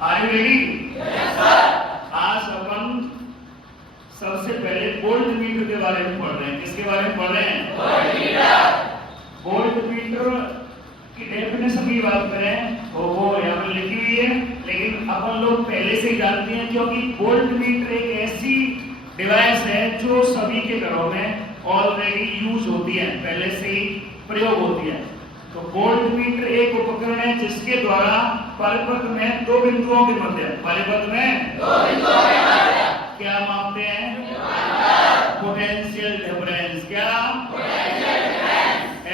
Are you ready? Yes sir. आज अपन सबसे पहले वोल्ट मीटर के बारे में पढ़ रहे हैं। किसके बारे में पढ़ रहे हैं? Volt meter. वोल्ट मीटर की डेफिनेशन की बात करें तो वो यहाँ पर लिखी हुई है, लेकिन अपन लोग पहले से ही जानते हैं, क्योंकि वोल्ट मीटर एक ऐसी डिवाइस है जो सभी के घरों में ऑलरेडी यूज होती है, पहले से ही प्रयोग होती है। तो वोल्ट मीटर एक उपकरण है जिसके द्वारा परिपथ में दो बिंदुओं के मध्य क्या मापते हैं? Potential difference. क्या?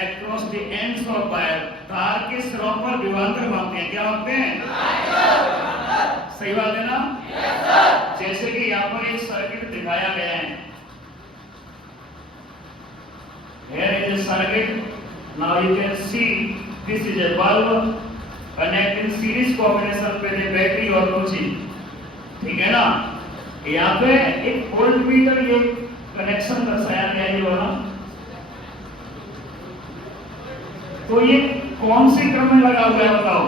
Across the ends of wire. तार के सिरों पर विभवांतर मापते हैं। क्या मापते हैं? सही बात है ना? जैसे कि यहाँ पर एक सर्किट दिखाया गया है। Here is a circuit. Now you can see this is a bulb connected in series combination with a battery और कुछ ही, ठीक है ना? यहाँ पे एक वोल्ट मीटर ये कनेक्शन दर्शाया गया है वाला। तो ये कौन से क्रम में लगा हुआ है बताओ?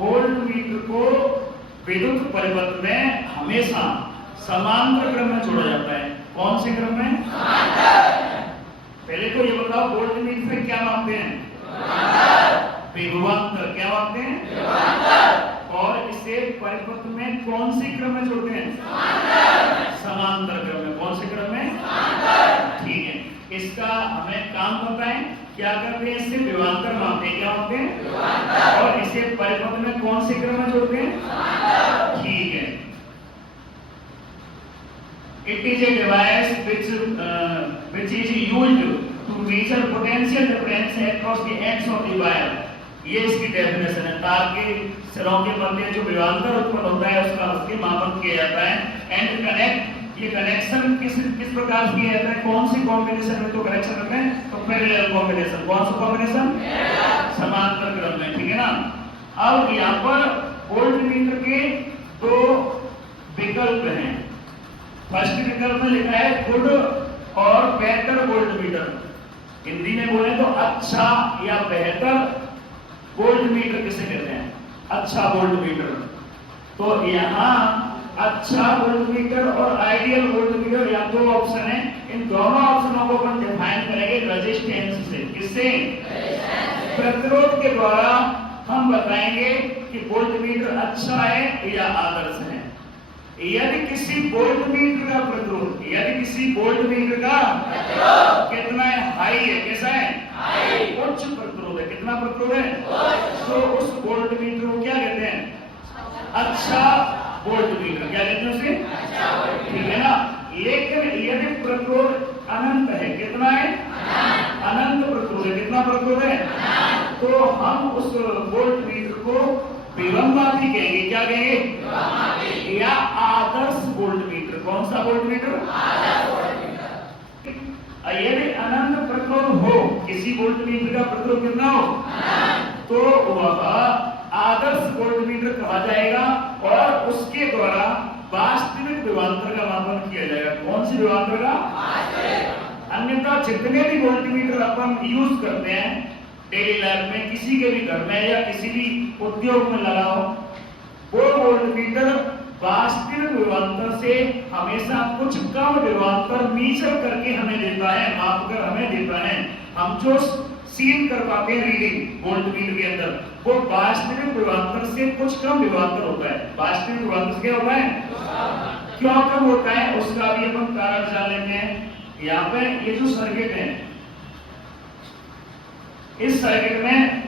वोल्ट मीटर को विद्युत परिपथ में हमेशा समांतर क्रम में जोड़ा जाता है। कौन से क्रम में? पहले तो ये बताओ वोल्ट मीटर से क्या मापते हैं? विभवांतर। क्या मापते हैं? और इसे परिपथ में कौन सी क्रम में जोड़ते हैं? समांतर क्रम में। कौन से क्रम में? ठीक है। इसका हमें काम बताएं, क्या करते हैं? इससे विभवांतर मापते हैं। क्या मापते हैं? और इसे परिपथ में कौन से क्रम में जोड़ते हैं? ठीक है। It is a device which is used to measure potential difference across the ends of the wire. ये इसकी डेफिनेशन है। तार के सिरों के मध्य जो विभवांतर उत्पन्न होता है उसका उसके मापन किया जाता है। एंड कनेक्ट, ये कनेक्शन किस प्रकार से किया जाता है? कौन सी कॉम्बिनेशन में तो कनेक्शन रखते हैं? तो पैरेलल कॉम्बिनेशन। कौन सा कॉम्बिनेशन? समांतर क्रम में, ठीक है ना? अब यहाँ पर वोल्ट मीटर के दो विकल्प हैं। फर्स्ट विकल्प में लिखा है गुड और बेहतर वोल्ट मीटर। हिंदी में बोले तो अच्छा या बेहतर वोल्ट मीटर किसे कहते हैं? अच्छा वोल्ट मीटर। तो यहाँ अच्छा वोल्ट मीटर और आइडियल वोल्ट मीटर, या दो ऑप्शन है। इन दोनों ऑप्शनों को अपन डिफाइन करेंगे रेजिस्टेंस से। किससे? प्रतिरोध के द्वारा हम बताएंगे कि वोल्ट मीटर अच्छा है या आदर्श है। यदि किसी वोल्ट मीटर का प्रतिरोध, यदि किसी वोल्ट मीटर का कितना है? हाई है। कैसा है? उच्च प्रतिरोध है। कितना प्रतिरोध है? तो उस वोल्ट मीटर को क्या कहते हैं? अच्छा वोल्ट मीटर। क्या कहते हैं उसे? ठीक है ना? लेकिन यदि प्रतिरोध अनंत है, कितना है? अनंत प्रतिरोध है। कितना प्रतिरोध है? तो हम उस वोल्ट मीटर को विभवांतर कहेंगे। क्या कहेंगे? या आदर्श वोल्ट मीटर। कौन सा वोल्ट मीटर? यदि अनंत प्रतिरोध हो, किसी वोल्ट मीटर का प्रतिरोध कितना हो, तो वह आदर्श वोल्ट मीटर कहा जाएगा और उसके द्वारा वास्तविक विभवांतर का मापन किया जाएगा। कौन सी विभवांतर का? अन्यथा जितने भी वोल्ट मीटर अपन यूज करते हैं डेली लाइफ में, किसी के भी घर में या किसी भी उद्योग में लगाओ, वो वोल्ट मीटर वास्तविक विभवांतर से हमेशा कुछ कम विभवांतर मीजर करके हमें देता है, मापकर हमें देता है। हम जो सील कर पाते हैं रीडिंग वोल्ट मीटर के अंदर, वो वास्तविक विभवांतर से कुछ कम विभवांतर होता है। वास्तविक विभवांतर क्या होता है? क्यों कम होता है उसका भी अपन कारण जान लेते हैं। यहाँ पे ये जो सर्किट है, इस सर्किट में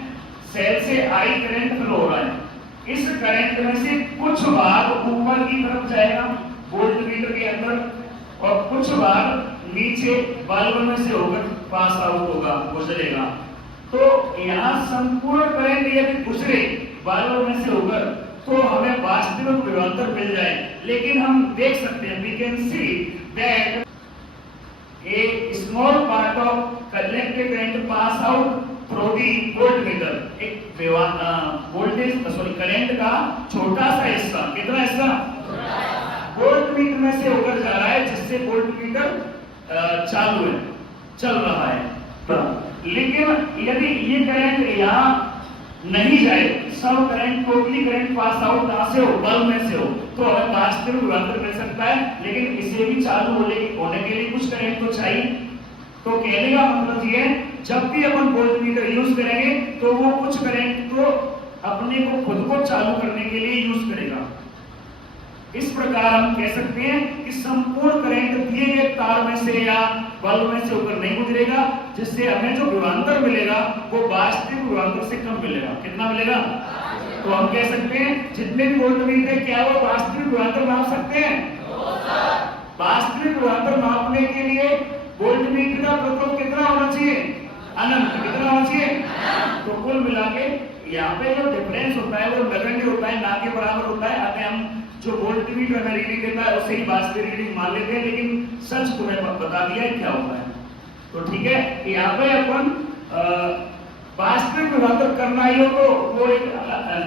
सेल से आई करंट फ्लो हो रहा है। इस करंट में से कुछ भाग ऊपर की तरफ जाएगा वोल्ट मीटर के अंदर और कुछ भाग नीचे बल्ब में से होकर पास आउट होगा, गुजरेगा। तो यहाँ संपूर्ण करंट यदि गुजरे बल्ब में से होकर तो हमें वास्तविक विभवांतर मिल जाए। लेकिन हम देख सकते हैं, we can see that a small part of collected current pass out through the voltmeter। एक वोल्टेज करंट का छोटा सा हिस्सा, कितना हिस्सा? वोल्टमीटर में से होकर जा रहा है, जिससे वोल्टमीटर चालू है, चल रहा है। लेकिन यदि ये करंट यहाँ नहीं जाए, सब current totally current pass out कहां से हो, बल्ब में से हो, तो हमें वास्तविक विभवांतर मिल सकता है। लेकिन इसे भी चालू होने के लिए कुछ करंट तो चाहिए। तो कहने का मतलब ये है, जब भी अपन वोल्टमीटर यूज करेंगे तो वो कुछ करंट को अपने को खुद को चालू करने के लिए यूज करेगा। इस प्रकार हम कह सकते हैं कि संपूर्ण करंट दिए गए तार में से या बल्ब में से होकर नहीं गुजरेगा, जिससे हमें जो विभवांतर मिलेगा वो वास्तविक विभवांतर से कम मिलेगा। कितना मिलेगा? तो हम कह सकते हैं जितने भी वोल्टमीटर क्या वो वास्तविक विभवांतर माप सकते हैं। वास्तविक विभवांतर मापने के लिए वोल्टमीटर का प्रतिरोध कितना होना चाहिए? अनंत। कितना होना चाहिए? तो कुल मिला के यहाँ पे जो डिफरेंस होता है वो नगण्य होता है, ना के बराबर होता है। अगर हम जो वोल्टमीटर में रीडिंग देता है उसे ही वास्तविक रीडिंग मान लेते हैं, लेकिन सच तुम्हें बता दिया है क्या होता है। तो ठीक है, यहाँ पे अपन वास्तविक विभवांतर करना ही हो तो वो एक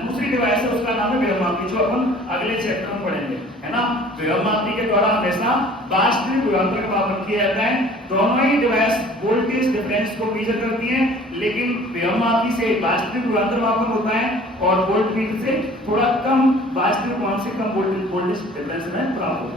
दूसरी डिवाइस है, उसका नाम है विभवमापी, जो अपन अगले चैप्टर में पढ़ेंगे, है ना। विभवमापी के द्वारा हमेशा वास्तविक विभवांतर का मापन किया जाता है। दोनों ही डिवाइस वोल्टेज डिफरेंस को मेजर करती हैं, लेकिन विभवमापी से वास्तविक विभवांतर मापन होता है और वोल्टमीटर से थोड़ा कम वास्तविक मान से कम वोल्टेज डिफरेंस में प्राप्त होता है।